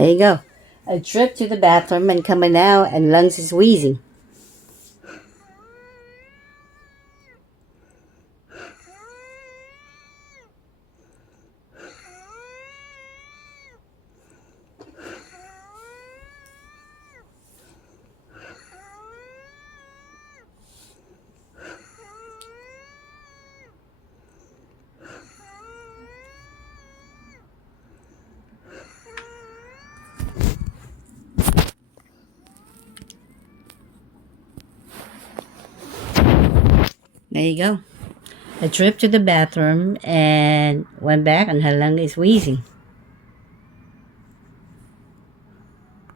There you go. A trip to the bathroom and coming out and lungs is wheezing. There you go. A trip to the bathroom and went back and her lung is wheezing.